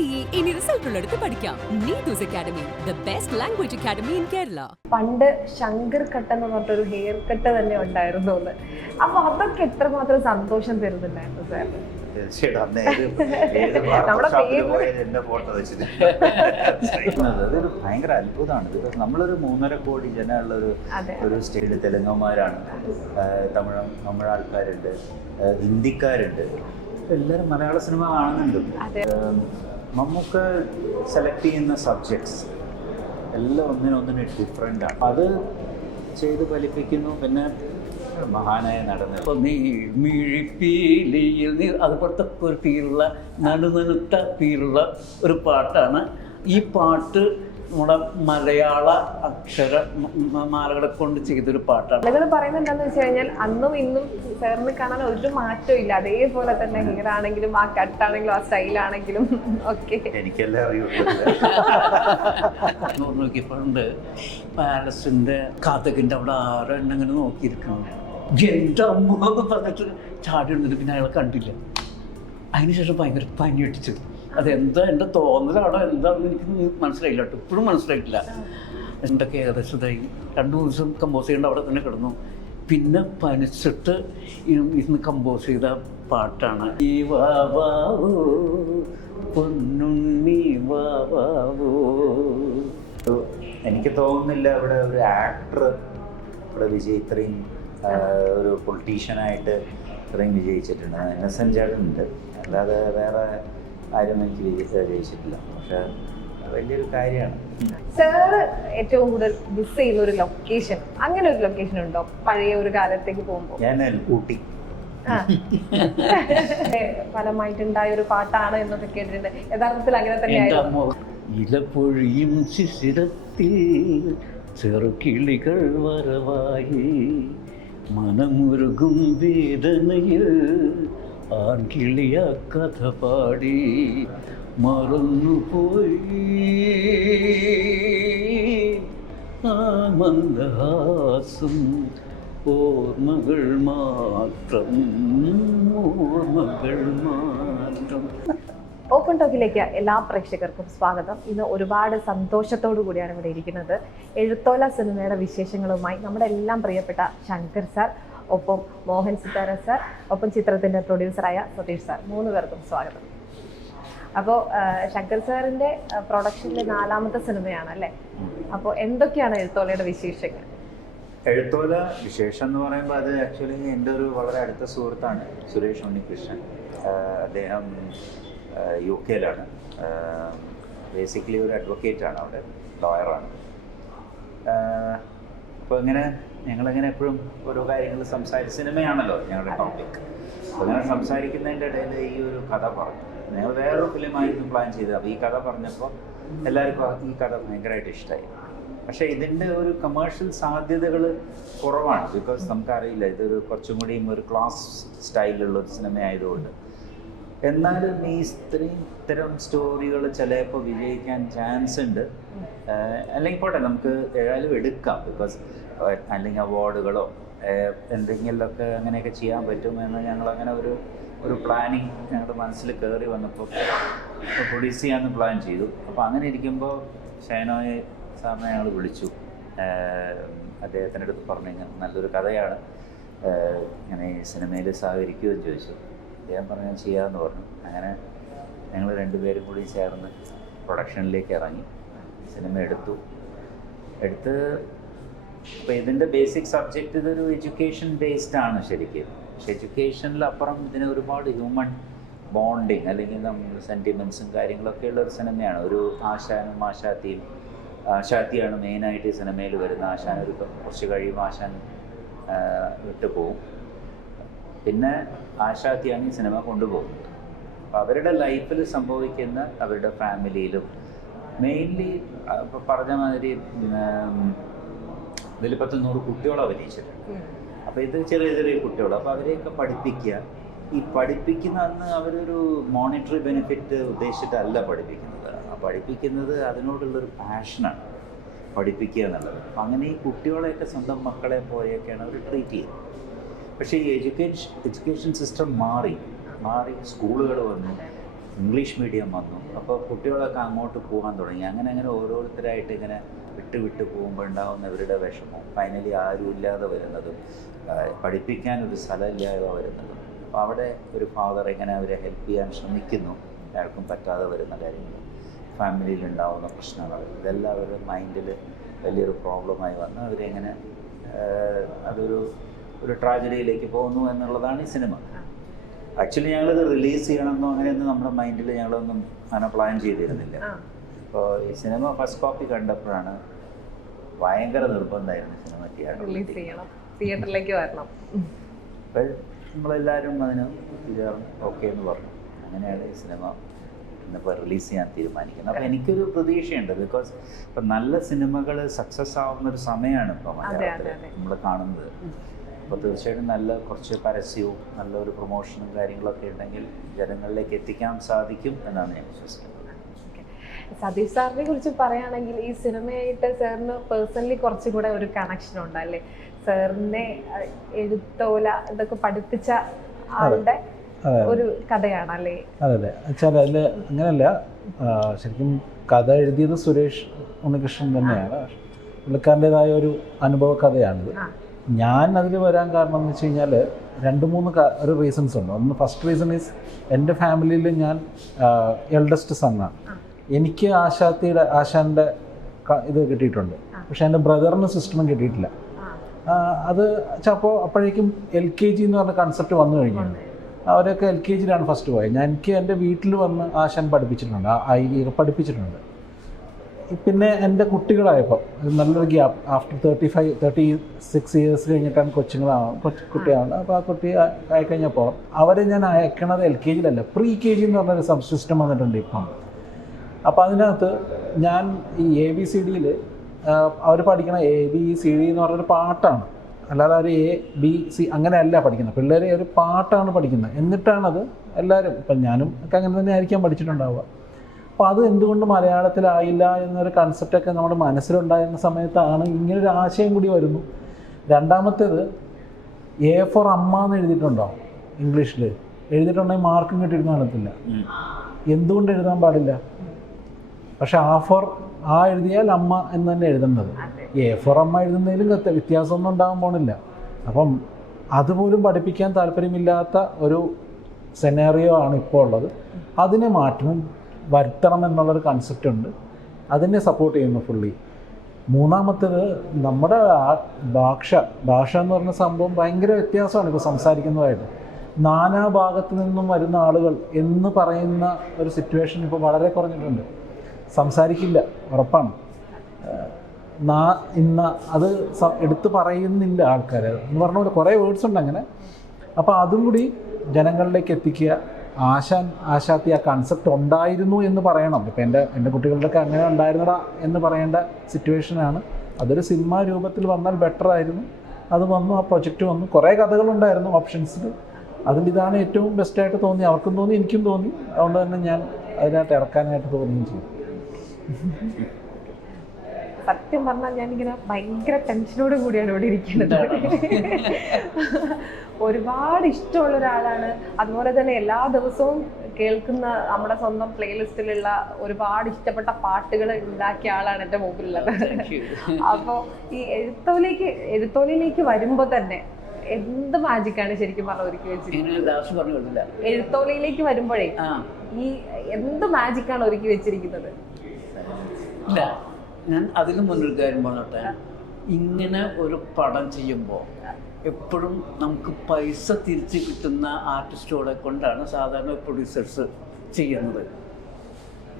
NTA ഇനി result ഉള്ളടുത്ത് പഠിക്കാം. Neethu's academy, the best language academy in Kerala. പണ്ട് ശങ്കർ കട്ട് എന്ന് പറഞ്ഞിട്ടൊരു ഹെയർ കട്ട് തന്നെ ഉണ്ടായിരുന്നു. അപ്പൊ അതൊക്കെ എത്രമാത്രം സന്തോഷം തരുന്നുണ്ടായിരുന്നു സാർ? അതൊരു ഭയങ്കര അത്ഭുതമാണ്. ബിക്കോസ് നമ്മളൊരു 3.5 കോടി ജനമുള്ള ഒരു സ്റ്റേറ്റ്. തെലുങ്കന്മാരാണ്, തമിഴ് ആൾക്കാരുണ്ട്, ഹിന്ദിക്കാരുണ്ട്, എല്ലാവരും മലയാള സിനിമ കാണുന്നുണ്ട്. നമുക്ക് സെലക്ട് ചെയ്യുന്ന സബ്ജക്ട്സ് എല്ലാം ഒന്നിനൊന്നിന് ഡിഫറെൻ്റ് ആണ്. അത് ചെയ്ത് ഫലിപ്പിക്കുന്നു. പിന്നെ മഹാനായ നടന്ന് ഇപ്പോൾ നീ മിഴിപ്പീലിയിൽ നീ അതുപോലത്തെ ഒരു ഫീലുള്ള നടുനനുത്ത ഫീലുള്ള ഒരു പാട്ടാണ്. ഈ പാട്ട് നമ്മുടെ മലയാള അക്ഷര മാലകളെ കൊണ്ട് ചെയ്തൊരു പാട്ടാണ്. ആളുകൾ പറയുന്നത് എന്താണെന്ന് വെച്ച് കഴിഞ്ഞാൽ അന്നും ഇന്നും സാറിന് കാണാൻ ഒരു മാറ്റവും ഇല്ല. അതേപോലെ തന്നെ ഹെയർ ആണെങ്കിലും ആ കട്ടാണെങ്കിലും ആ സ്റ്റൈലാണെങ്കിലും ഒക്കെ എനിക്കെല്ലാം അറിയുള്ളൂ. നോക്കിയപ്പോഴുണ്ട് പാലസിൻ്റെ കഥകിൻ്റെ അവിടെ ആരോ എന്നെങ്ങനെ നോക്കിയിരിക്കണം. എൻ്റെ അമ്മ എന്ന് പറഞ്ഞിട്ട് ചാടി വന്നിട്ട് പിന്നെ അയാളെ കണ്ടില്ല. അതിനുശേഷം ഭയങ്കര പനി അടിച്ചു. അതെന്താ എൻ്റെ തോന്നലാണോ എന്താണെന്ന് എനിക്ക് മനസ്സിലായില്ല കേട്ടോ, ഇപ്പോഴും മനസ്സിലായിട്ടില്ല. എന്തൊക്കെ ഏകദേശം ഇതായി 2 ദിവസം കമ്പോസ് ചെയ്യേണ്ട അവിടെ തന്നെ കിടന്നു. പിന്നെ പനിച്ചിട്ട് ഇന്ന് കമ്പോസ് ചെയ്ത പാട്ടാണ് ഈ വാവാവോ പൊന്നുണ്ണി വാവാവോ. എനിക്ക് തോന്നുന്നില്ല ഇവിടെ ഒരു ആക്ടർ ഇവിടെ ഇത്രയും ഒരു പൊളിറ്റീഷ്യനായിട്ട് ഇത്രയും വിജയിച്ചിട്ടുണ്ട്. ഇന്നസെൻ്റ് ചേട്ടനുണ്ട്, അല്ലാതെ വേറെ ആരും എനിക്ക് ജയിച്ചിട്ടില്ല. പക്ഷെ വലിയൊരു കാര്യമാണ്. സാറ് ഏറ്റവും കൂടുതൽ മിസ് ചെയ്യുന്ന ഒരു ലൊക്കേഷൻ, അങ്ങനെ ഒരു ലൊക്കേഷൻ ഉണ്ടോ പഴയ ഒരു കാലത്തേക്ക് പോകുമ്പോൾ? ഞാൻ ഊട്ടി ഫലമായിട്ടുണ്ടായ ഒരു പാട്ടാണ് എന്നൊക്കെ കേട്ടിട്ടുണ്ട്. യഥാർത്ഥത്തിൽ അങ്ങനെ തന്നെയായിരുന്നു. ഇലപ്പൊഴിയും ശിശിരത്തിൽ ചെറുകിളികൾ വരവായി മനമുരുകും വേദനയിൽ ആൺകിളിയ കഥ പാടി മറന്നുപോയി ആ മന്ദഹാസം ഓർമ്മകൾ മാത്രം, ഓർമ്മകൾ മാത്രം. ഓപ്പൺ ടോക്കിലേക്ക് എല്ലാ പ്രേക്ഷകർക്കും സ്വാഗതം. ഇന്ന് ഒരുപാട് സന്തോഷത്തോടു കൂടിയാണ് ഇവിടെ ഇരിക്കുന്നത്. എഴുത്തോല സിനിമയുടെ വിശേഷങ്ങളുമായി നമ്മുടെ എല്ലാം പ്രിയപ്പെട്ട ശങ്കർ സാർ, ഒപ്പം മോഹൻ സിത്താര സാർ, ഒപ്പം ചിത്രത്തിൻ്റെ പ്രൊഡ്യൂസറായ സതീഷ് സാർ, 3 പേർക്കും സ്വാഗതം. അപ്പോൾ ശങ്കർ സാറിൻ്റെ പ്രൊഡക്ഷനിലെ 4ാമത്തെ സിനിമയാണ് അല്ലേ? അപ്പോൾ എന്തൊക്കെയാണ് എഴുത്തോലയുടെ വിശേഷങ്ങൾ? എഴുത്തോല വിശേഷം എന്ന് പറയുമ്പോൾ അത് ആക്ച്വലി എൻ്റെ ഒരു വളരെ അടുത്ത സുഹൃത്താണ് സുരേഷ് ഉണ്ണികൃഷ്ണൻ. അദ്ദേഹം UK-ലാണ്. ബേസിക്കലി ഒരു അഡ്വക്കേറ്റാണ്, അവിടെ ലോയറാണ്. അപ്പോൾ ഇങ്ങനെ ഞങ്ങളിങ്ങനെ എപ്പോഴും ഓരോ കാര്യങ്ങൾ സിനിമയാണല്ലോ ഞങ്ങളുടെ ടോപ്പിക്. അപ്പോൾ അങ്ങനെ സംസാരിക്കുന്നതിൻ്റെ ഇടയിൽ ഈ ഒരു കഥ പറഞ്ഞു. ഞങ്ങൾ വേറൊരു ഫിലിമായിരുന്നു പ്ലാൻ ചെയ്തത്. അപ്പോൾ ഈ കഥ പറഞ്ഞപ്പോൾ എല്ലാവർക്കും ഈ കഥ ഭയങ്കരമായിട്ട് ഇഷ്ടമായി. പക്ഷേ ഇതിൻ്റെ ഒരു കമേഴ്ഷ്യൽ സാധ്യതകൾ കുറവാണ്. ബിക്കോസ് നമുക്കറിയില്ല, ഇതൊരു കുറച്ചും കൂടിയും ഒരു ക്ലാസ് സ്റ്റൈലുള്ള ഒരു സിനിമ ആയതുകൊണ്ട്. എന്നാലും ഈ ഇത്തരം സ്റ്റോറികൾ ചിലപ്പോൾ വിജയിക്കാൻ ചാൻസ് ഉണ്ട്. അല്ലെങ്കിൽ പോട്ടെ, നമുക്ക് ഏതായാലും എടുക്കാം. ബിക്കോസ് അല്ലെങ്കിൽ അവാർഡുകളോ എന്തെങ്കിലുമൊക്കെ അങ്ങനെയൊക്കെ ചെയ്യാൻ പറ്റുമെന്ന് ഞങ്ങളങ്ങനെ ഒരു പ്ലാനിങ് ഞങ്ങളുടെ മനസ്സിൽ കയറി വന്നപ്പോൾ പ്രൊഡ്യൂസ് ചെയ്യാമെന്ന് പ്ലാൻ ചെയ്തു. അപ്പോൾ അങ്ങനെ ഇരിക്കുമ്പോൾ ഷൈനോയെ സാറിനെ ഞങ്ങൾ വിളിച്ചു. അദ്ദേഹത്തിൻ്റെ അടുത്ത് പറഞ്ഞു, നല്ലൊരു കഥയാണ്, ഇങ്ങനെ ഈ സിനിമയിൽ സഹകരിക്കുമെന്ന് ചോദിച്ചു. അദ്ദേഹം പറഞ്ഞു ചെയ്യാമെന്ന് പറഞ്ഞു. അങ്ങനെ ഞങ്ങൾ 2 പേരും കൂടി ചേർന്ന് പ്രൊഡക്ഷനിലേക്ക് ഇറങ്ങി, സിനിമ എടുത്ത് അപ്പോൾ ഇതിൻ്റെ ബേസിക് സബ്ജക്റ്റ് ഇതൊരു എഡ്യൂക്കേഷൻ ബേസ്ഡ് ആണ് ശരിക്കും. പക്ഷെ എഡ്യൂക്കേഷനിലപ്പുറം ഇതിന് ഒരുപാട് ഹ്യൂമൻ ബോണ്ടിങ് അല്ലെങ്കിൽ നമ്മൾ സെൻറ്റിമെൻറ്റ്സും കാര്യങ്ങളൊക്കെ ഉള്ള ഒരു സിനിമയാണ്. ഒരു ആശാനും ആശാത്തിയാണ് മെയിനായിട്ട് ഈ സിനിമയിൽ വരുന്ന. ആശാൻ കുറച്ച് കഴിയുമ്പോൾ ആശാൻ വിട്ടുപോകും. പിന്നെ ആശാത്തിയാണ് ഈ സിനിമ കൊണ്ടുപോകുന്നത്. അപ്പോൾ അവരുടെ ലൈഫിൽ സംഭവിക്കുന്ന അവരുടെ ഫാമിലിയിലും മെയിൻലി ഇപ്പോൾ പറഞ്ഞ മാതിരി ഇതിൽ 100 കുട്ടികളെ അഭിനയിച്ചിട്ടുണ്ട്. അപ്പോൾ ഇത് ചെറിയ കുട്ടികൾ. അപ്പോൾ അവരെയൊക്കെ പഠിപ്പിക്കുക. ഈ പഠിപ്പിക്കുന്ന അന്ന് അവരൊരു മോണിറ്ററി ബെനിഫിറ്റ് ഉദ്ദേശിച്ചിട്ടല്ല പഠിപ്പിക്കുന്നത്. പഠിപ്പിക്കുന്നത് അതിനോടുള്ളൊരു പാഷനാണ് പഠിപ്പിക്കുക എന്നുള്ളത്. അപ്പം അങ്ങനെ ഈ കുട്ടികളെയൊക്കെ സ്വന്തം മക്കളെ പോലെയൊക്കെയാണ് അവർ ട്രീറ്റ് ചെയ്യുന്നത്. പക്ഷേ ഈ എഡ്യൂക്കേഷൻ സിസ്റ്റം മാറി സ്കൂളുകൾ വന്നു, ഇംഗ്ലീഷ് മീഡിയം വന്നു. അപ്പോൾ കുട്ടികളൊക്കെ അങ്ങോട്ട് പോകാൻ തുടങ്ങി. അങ്ങനെ ഓരോരുത്തരായിട്ട് ഇങ്ങനെ വിട്ട് പോകുമ്പോൾ ഉണ്ടാകുന്ന ഇവരുടെ വിഷമം, ഫൈനലി ആരും ഇല്ലാതെ വരുന്നതും, പഠിപ്പിക്കാൻ ഒരു സ്ഥലമില്ലാതെ വരുന്നതും. അപ്പോൾ അവിടെ ഒരു ഫാദർ എങ്ങനെ അവരെ ഹെൽപ്പ് ചെയ്യാൻ ശ്രമിക്കുന്നു, ആർക്കും പറ്റാതെ വരുന്ന കാര്യങ്ങൾ, ഫാമിലിയിൽ ഉണ്ടാകുന്ന പ്രശ്നങ്ങൾ, ഇതെല്ലാം അവരുടെ മൈൻഡിൽ വലിയൊരു പ്രോബ്ലമായി വന്ന് അവരെങ്ങനെ ഒരു ട്രാജഡിയിലേക്ക് പോകുന്നു എന്നുള്ളതാണ് ഈ സിനിമ. ആക്ച്വലി ഞങ്ങളിത് റിലീസ് ചെയ്യണമെന്നോ അങ്ങനെയൊന്നും നമ്മുടെ മൈൻഡിൽ ഞങ്ങളൊന്നും അങ്ങനെ പ്ലാൻ ചെയ്തിരുന്നില്ല. അപ്പോൾ ഈ സിനിമ ഫസ്റ്റ് കോപ്പി കണ്ടപ്പോഴാണ് ഭയങ്കര നിർബന്ധമായിരുന്നു സിനിമ റിലീസ് ചെയ്യണം, തിയേറ്ററിലേക്ക് വരണം. അപ്പോൾ നമ്മളെല്ലാവരും അതിന് ഓക്കെ എന്ന് പറഞ്ഞു. അങ്ങനെയാണ് ഈ സിനിമ ഇന്നിപ്പോൾ റിലീസ് ചെയ്യാൻ തീരുമാനിക്കുന്നത്. അപ്പോൾ എനിക്കൊരു പ്രതീക്ഷയുണ്ട്. ബിക്കോസ് ഇപ്പം നല്ല സിനിമകൾ സക്സസ് ആവുന്നൊരു സമയമാണ് ഇപ്പോൾ മലയാളത്തിൽ നമ്മൾ കാണുന്നത്. അപ്പോൾ തീർച്ചയായിട്ടും നല്ല കുറച്ച് പരസ്യവും നല്ലൊരു പ്രൊമോഷനും കാര്യങ്ങളൊക്കെ ഉണ്ടെങ്കിൽ ജനങ്ങളിലേക്ക് എത്തിക്കാൻ സാധിക്കും എന്നാണ് ഞാൻ വിശ്വസിക്കുന്നത്. സതീഷ് സാറിനെ കുറിച്ച് പറയുകയാണെങ്കിൽ ഈ സിനിമയായിട്ട് സാറിന് പേഴ്സണലി കുറച്ചും കൂടെ ഒരു കണക്ഷൻ ഉണ്ടല്ലേ? സാറിനെ എഴുത്തോല ഇതൊക്കെ പഠിപ്പിച്ച ആളുടെ ഒരു കഥയാണല്ലേ? അതെ വെച്ചാൽ അതിൽ അങ്ങനെയല്ല, ശരിക്കും കഥ എഴുതിയത് സുരേഷ് ഉണ്ണികൃഷ്ണൻ തന്നെയാണ്. പുള്ളിക്കാരൻ്റെതായ ഒരു അനുഭവ കഥയാണിത്. ഞാൻ അതിൽ വരാൻ കാരണം എന്ന് വെച്ച് കഴിഞ്ഞാൽ 2-3 റീസൺസ് ഉണ്ട്. ഒന്ന്, ഫസ്റ്റ് റീസൺ ഈസ് എൻ്റെ ഫാമിലിയിൽ ഞാൻ എൽഡസ്റ്റ് സണ്ണാണ്. എനിക്ക് ആശാൻ്റെ ഇത് കിട്ടിയിട്ടുണ്ട്, പക്ഷേ എൻ്റെ ബ്രദറിന് സിസ്റ്ററും കിട്ടിയിട്ടില്ല. അത് അപ്പോഴേക്കും LKG എന്ന് പറഞ്ഞ കൺസെപ്റ്റ് വന്നു കഴിഞ്ഞാണ്. അവരൊക്കെ LKGയിലാണ് ഫസ്റ്റ് പോയത്. എനിക്ക് എൻ്റെ വീട്ടിൽ വന്ന് ആശാൻ പഠിപ്പിച്ചിട്ടുണ്ട്. പിന്നെ എൻ്റെ കുട്ടികളായപ്പോൾ നല്ലൊരു ഗ്യാപ്പ്, ആഫ്റ്റർ 36 ഇയേഴ്സ് കഴിഞ്ഞിട്ടാണ് കുട്ടിയാണ്. അപ്പോൾ ആ കുട്ടി ആയിക്കഴിഞ്ഞപ്പോൾ അവരെ ഞാൻ അയക്കണത് LKGയിലല്ല, pre-KG എന്ന് പറഞ്ഞൊരു സിസ്റ്റം വന്നിട്ടുണ്ട് ഇപ്പം. അപ്പോൾ അതിനകത്ത് ഞാൻ ഈ ABCDയിൽ അവർ പഠിക്കണ ABCD എന്ന് പറഞ്ഞൊരു പാട്ടാണ്, അല്ലാതെ അവർ ABC അങ്ങനെയല്ല പഠിക്കുന്നത്. പിള്ളേരെ ഒരു പാട്ടാണ് പഠിക്കുന്നത്. എന്നിട്ടാണത് എല്ലാവരും, ഇപ്പം ഞാനും ഒക്കെ അങ്ങനെ തന്നെ ആയിരിക്കാം പഠിച്ചിട്ടുണ്ടാവുക. അപ്പോൾ അത് എന്തുകൊണ്ട് മലയാളത്തിലായില്ല എന്നൊരു കൺസെപ്റ്റൊക്കെ നമ്മുടെ മനസ്സിലുണ്ടായിരുന്ന സമയത്താണ് ഇങ്ങനൊരു ആശയം കൂടി വരുന്നു. രണ്ടാമത്തേത് A for അമ്മ എന്ന് എഴുതിയിട്ടുണ്ടോ ഇംഗ്ലീഷിൽ? എഴുതിയിട്ടുണ്ടെങ്കിൽ മാർക്കും കിട്ടിയിട്ട് കാണത്തില്ല. എന്തുകൊണ്ട് എഴുതാൻ പാടില്ല? പക്ഷെ ആ എഴുതിയാൽ അമ്മ എന്ന് തന്നെ എഴുതേണ്ടത്. A for അമ്മ എഴുതുന്നതിലും വ്യത്യാസമൊന്നും ഉണ്ടാകാൻ പോണില്ല. അപ്പം അതുപോലും പഠിപ്പിക്കാൻ താല്പര്യമില്ലാത്ത ഒരു സെനാറിയോ ആണ് ഇപ്പോൾ ഉള്ളത്. അതിനെ മാറ്റണം, വരുത്തണം എന്നുള്ളൊരു കൺസെപ്റ്റ് ഉണ്ട്. അതിനെ സപ്പോർട്ട് ചെയ്യുന്നു ഫുള്ളി. മൂന്നാമത്തേത് നമ്മുടെ ഭാഷ എന്ന് പറഞ്ഞ സംഭവം ഭയങ്കര വ്യത്യാസമാണ് ഇപ്പോൾ സംസാരിക്കുന്നതായിട്ട്. നാനാ ഭാഗത്തു നിന്നും വരുന്ന ആളുകൾ എന്ന് പറയുന്ന ഒരു സിറ്റുവേഷൻ ഇപ്പോൾ വളരെ കുറഞ്ഞിട്ടുണ്ട്. സംസാരിക്കില്ല, ഉറപ്പാണ്. അത് എടുത്ത് പറയുന്നില്ല ആൾക്കാർ എന്ന് പറഞ്ഞ പോലെ കുറേ വേർഡ്സ് ഉണ്ട് അങ്ങനെ. അപ്പോൾ അതും കൂടി ജനങ്ങളിലേക്ക് എത്തിക്കുക. ആശാത്തി ആ കൺസെപ്റ്റ് ഉണ്ടായിരുന്നു എന്ന് പറയണം. ഇപ്പം എൻ്റെ കുട്ടികളുടെയൊക്കെ അങ്ങനെ ഉണ്ടായിരുന്നടാ എന്ന് പറയേണ്ട സിറ്റുവേഷനാണ്. അതൊരു സിനിമ രൂപത്തിൽ വന്നാൽ ബെറ്റർ ആയിരുന്നു. അത് വന്നു, ആ പ്രൊജക്റ്റ് വന്നു. കുറേ കഥകളുണ്ടായിരുന്നു ഓപ്ഷൻസിൽ. അതിലിതാണ് ഏറ്റവും ബെസ്റ്റായിട്ട് തോന്നി. അവർക്കും തോന്നി, എനിക്കും തോന്നി. അതുകൊണ്ട് തന്നെ ഞാൻ അതിനകത്ത് ഇറക്കാനായിട്ട് തോന്നുകയും ചെയ്തു. സത്യം പറഞ്ഞാൽ ഞാനിങ്ങനെ ഭയങ്കര ടെൻഷനോട് കൂടിയാണ് ഇവിടെ ഇരിക്കുന്നത്. ഒരുപാട് ഇഷ്ടമുള്ള ഒരാളാണ്. അതുപോലെ തന്നെ എല്ലാ ദിവസവും കേൾക്കുന്ന നമ്മുടെ സ്വന്തം പ്ലേലിസ്റ്റിലുള്ള ഒരുപാട് ഇഷ്ടപ്പെട്ട പാട്ടുകൾ ഉണ്ടാക്കിയ ആളാണ് എൻ്റെ മുമ്പിലുള്ളത്. അപ്പോൾ ഈ എഴുത്തോലയിലേക്ക് വരുമ്പോൾ തന്നെ എന്ത് മാജിക്കാണ് ശരിക്കും പറഞ്ഞ ഒരുക്കി വെച്ചിരിക്കുന്നത്? എഴുത്തോലയിലേക്ക് വരുമ്പോഴേ ഈ എന്ത് മാജിക്കാണ് ഒരുക്കി വെച്ചിരിക്കുന്നത്? ഇല്ല, ഞാൻ അതിന് മുന്നൊരു കാര്യം പറഞ്ഞോട്ടെ. ഇങ്ങനെ ഒരു പടം ചെയ്യുമ്പോൾ എപ്പോഴും നമുക്ക് പൈസ തിരിച്ച് കിട്ടുന്ന ആർട്ടിസ്റ്റുകളെ കൊണ്ടാണ് സാധാരണ പ്രൊഡ്യൂസേഴ്സ് ചെയ്യുന്നത്.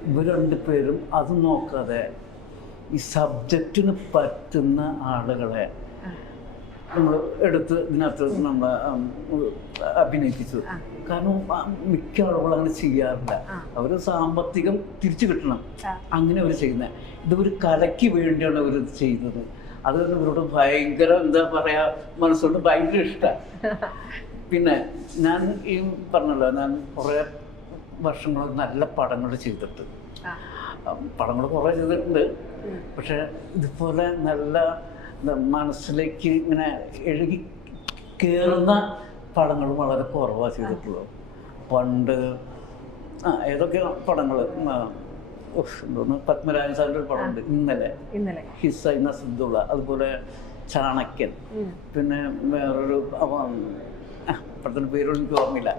ഇവർ 2 പേരും അത് നോക്കാതെ ഈ സബ്ജക്റ്റിന് പറ്റുന്ന ആളുകളെ നമ്മൾ എടുത്ത് ഇതിനകത്ത് നമ്മൾ അഭിനയിപ്പിച്ചു. കാരണം മിക്ക ആളുകളും അങ്ങനെ ചെയ്യാറില്ല. അവർ സാമ്പത്തികം തിരിച്ചു കിട്ടണം, അങ്ങനെ അവർ ചെയ്യുന്നത്. ഇതൊരു കലയ്ക്ക് വേണ്ടിയാണ് അവരിത് ചെയ്യുന്നത്. അത് ഇവരോട് ഭയങ്കര എന്താ പറയുക, മനസ്സുകൊണ്ട് ഭയങ്കര ഇഷ്ടമാണ്. പിന്നെ ഞാൻ ഈ പറഞ്ഞല്ലോ, ഞാൻ കുറേ വർഷങ്ങൾ നല്ല പടങ്ങൾ ചെയ്തിട്ട് പടങ്ങൾ കുറേ ചെയ്തിട്ടുണ്ട്. പക്ഷെ ഇതുപോലെ നല്ല മനസ്സിലേക്ക് ഇങ്ങനെ എഴുകി കയറുന്ന പടങ്ങൾ വളരെ കുറവാണ് ചെയ്തിട്ടുള്ളൂ. പണ്ട് ഏതൊക്കെ പടങ്ങൾ എന്തോന്ന് പത്മരാജൻ സാറിൻ്റെ ഒരു പടമുണ്ട് ഇന്നലെ ഹിസ്സ ഇന്ന സിദ്ധുള്ള, അതുപോലെ ചാണക്യൻ, പിന്നെ വേറൊരു പടത്തിൻ്റെ പേരും എനിക്ക് ഓർമ്മയില്ല.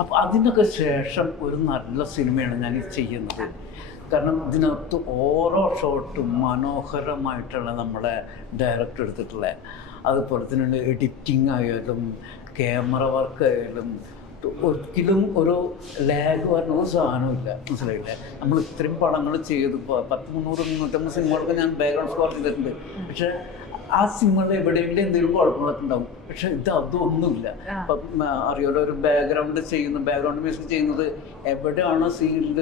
അപ്പോൾ അതിനൊക്കെ ശേഷം ഒരു നല്ല സിനിമയാണ് ഞാൻ ഈ ചെയ്യുന്നത്. കാരണം ഇതിനകത്ത് ഓരോ ഷോട്ടും മനോഹരമായിട്ടുള്ള നമ്മുടെ ഡയറക്ടർ എടുത്തിട്ടുള്ള, അതുപോലെ തന്നെ എഡിറ്റിംഗ് ആയാലും ക്യാമറ വർക്ക് ആയാലും ഒരിക്കലും ഒരു ലാഗ് പറഞ്ഞ ഒരു സാധനമില്ല, മനസ്സിലായില്ലേ? നമ്മൾ ഇത്രയും പടങ്ങൾ ചെയ്തു, 300-350 സിനിമകളൊക്കെ ഞാൻ ബാക്ക്ഗ്രൗണ്ട് സ്കോർ ചെയ്തിട്ടുണ്ട്. പക്ഷെ ആ സിനിമകളിൽ എവിടെയെങ്കിലും എന്തെങ്കിലും കുഴപ്പങ്ങളൊക്കെ ഉണ്ടാവും. പക്ഷെ അതൊന്നുമില്ല. ഇപ്പം അറിയാലോ, ഒരു ബാക്ക്ഗ്രൗണ്ട് മ്യൂസിക് ചെയ്യുന്നത് എവിടെയാണോ സീനിൽ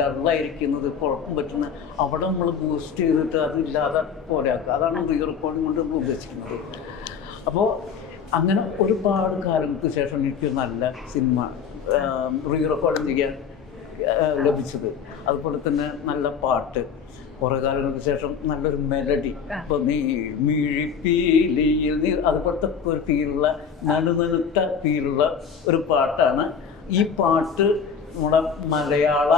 ഡള്ളായിരിക്കുന്നത്, കുഴപ്പം പറ്റുന്നത്, അവിടെ നമ്മൾ ബൂസ്റ്റ് ചെയ്തിട്ട് അതില്ലാതെ പോലെയാക്കുക. അതാണ് റീ റെക്കോർഡിംഗ് കൊണ്ട് നമ്മൾ ഉദ്ദേശിക്കുന്നത്. അപ്പോൾ അങ്ങനെ ഒരുപാട് കാലങ്ങൾക്ക് ശേഷം എനിക്ക് നല്ല സിനിമ റീ റെക്കോർഡിങ് ചെയ്യാൻ ലഭിച്ചത്. അതുപോലെ തന്നെ നല്ല പാട്ട്, കുറേ കാലങ്ങൾക്ക് ശേഷം നല്ലൊരു മെലഡി. ഇപ്പോൾ നീ മിഴിപ്പീലിയിൽ നീ, അതുപോലത്തെ ഒരു ഫീലുള്ള നനുനനുത്ത ഫീലുള്ള ഒരു പാട്ടാണ്. ഈ പാട്ട് നമ്മുടെ മലയാള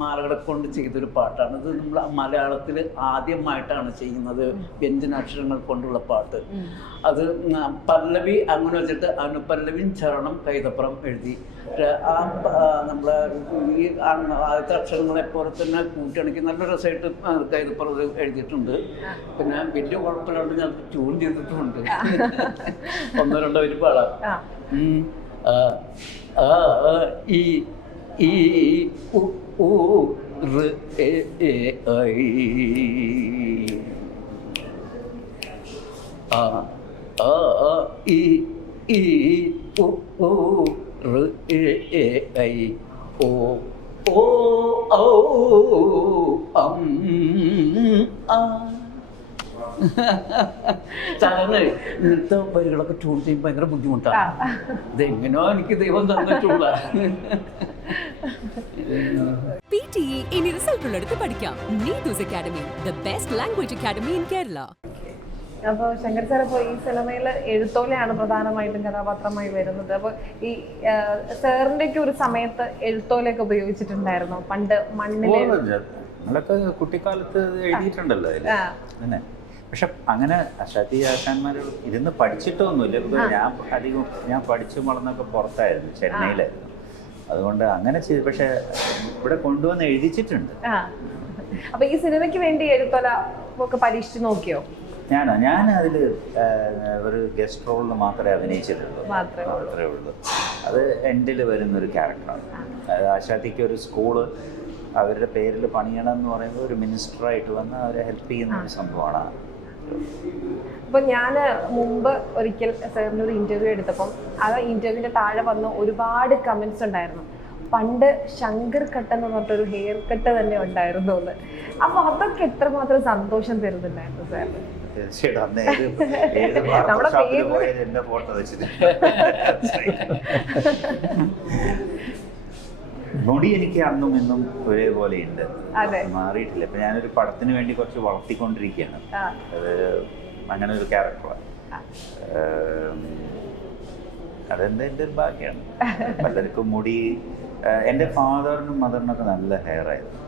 മാലകളെ കൊണ്ട് ചെയ്തൊരു പാട്ടാണ്. ഇത് നമ്മൾ മലയാളത്തിൽ ആദ്യമായിട്ടാണ് ചെയ്യുന്നത്, വ്യഞ്ജനാക്ഷരങ്ങൾ കൊണ്ടുള്ള പാട്ട്. അത് പല്ലവി അങ്ങനെ വെച്ചിട്ട് അനുപല്ലവിയും ചരണം കൈതപ്പുറം എഴുതി. ആ നമ്മളെ ഈ ആദ്യത്തെ അക്ഷരങ്ങളെ പോലെ തന്നെ കൂട്ടിയിണക്കി നല്ല രസമായിട്ട് കൈതപ്പുറം എഴുതിയിട്ടുണ്ട്. പിന്നെ വലിയ കുഴപ്പമില്ലാണ്ട് ഞാൻ ട്യൂൺ ചെയ്തിട്ടുമുണ്ട്. 1-2 വരി പാടാം. ഈ ഉ ഊ ഋ എ ഐ ഈ ഉ ഊ ഋ എ ഐ ഓ ഓ ഔ ആ. സാധാരണ ഇന്നത്തെ വരികളൊക്കെ ട്യൂൺ ചെയ്യുമ്പോൾ ഭയങ്കര ബുദ്ധിമുട്ടാണ്. ഇതെങ്ങനെയോ എനിക്ക് ദൈവം തന്നിട്ടുള്ള. PTE ഇനി റിസൾട്ട് ഉള്ളെടുത്ത് പഠിക്കാം. Neethu's academy, the best language academy in Kerala. അപ്പോൾ ശങ്കർ സാർ, ഇപ്പോൾ ഈ സിനിമയിൽ എഴുത്തോലയാണ് പ്രധാനമായിട്ടും കഥാപാത്രമായി വരുന്നത്. അപ്പോൾ ഈ സാറിൻ്റെയൊക്കെ ഒരു സമയത്ത് എഴുത്തോലയൊക്കെ ഉപയോഗിച്ചിട്ടുണ്ടായിരുന്നു പണ്ട് മണ്ണിൽ? നമ്മളൊക്കെ കുട്ടിക്കാലത്ത് എഴുതിയിട്ടുണ്ടല്ലോ അതിൽ. പക്ഷെ അങ്ങനെ അശാത്തി ആശാന്മാർ ഇരുന്ന് പഠിച്ചിട്ടൊന്നുമില്ല. ഞാൻ പഠിച്ചു വളർന്നൊക്കെ പുറത്തായിരുന്നു, ചെന്നൈയിലായിരുന്നു. അതുകൊണ്ട് അങ്ങനെ ചെയ്തു. പക്ഷെ ഇവിടെ കൊണ്ടുവന്ന് എഴുതിച്ചിട്ടുണ്ട്. അപ്പൊ ഈ സിനിമയ്ക്ക് വേണ്ടി എഴുത്തോല ഒക്കെ പരീക്ഷിച്ച് നോക്കിയോ? ഞാൻ അതിൽ ഒരു ഗസ്റ്റ് റോളിൽ മാത്രമേ അഭിനയിച്ചിട്ടുള്ളൂ, മാത്രമേ ഉള്ളൂ. അത് എൻഡിൽ വരുന്നൊരു ക്യാരക്ടറാണ്. ആശാത്തിക്ക് ഒരു സ്കൂള് അവരുടെ പേരിൽ പണിയണം എന്ന് പറയുമ്പോൾ ഒരു മിനിസ്റ്ററായിട്ട് വന്ന് അവരെ ഹെൽപ്പ് ചെയ്യുന്ന ഒരു സംഭവമാണ്. അപ്പൊ ഞാൻ മുമ്പ് ഒരിക്കൽ സാറിൻ്റെ ഒരു ഇന്റർവ്യൂ എടുത്തപ്പം ആ ഇന്റർവ്യൂവിന്റെ താഴെ വന്ന് ഒരുപാട് കമന്റ്സ് ഉണ്ടായിരുന്നു. പണ്ട് ശങ്കർ കട്ട് എന്ന് പറഞ്ഞിട്ടൊരു ഹെയർ കട്ട് തന്നെ ഉണ്ടായിരുന്നു എന്ന്. അപ്പൊ അതൊക്കെ എത്രമാത്രം സന്തോഷം തരുന്നുണ്ടായിരുന്നു സാറിന്? മുടി എനിക്ക് അന്നും ഇന്നും ഒരേപോലെ ഉണ്ട്, മാറിയിട്ടില്ല. ഇപ്പൊ ഞാനൊരു പടത്തിന് വേണ്ടി കുറച്ച് വളർത്തിക്കൊണ്ടിരിക്കുകയാണ്. അത് അങ്ങനെ ഒരു ക്യാരക്ടറാണ്. അതെന്താ എൻ്റെ ഒരു ഭാഗ്യമാണ്. പലർക്കും മുടി, എൻ്റെ ഫാദറിനും മദറിനൊക്കെ നല്ല ഹെയർ ആയിരുന്നു.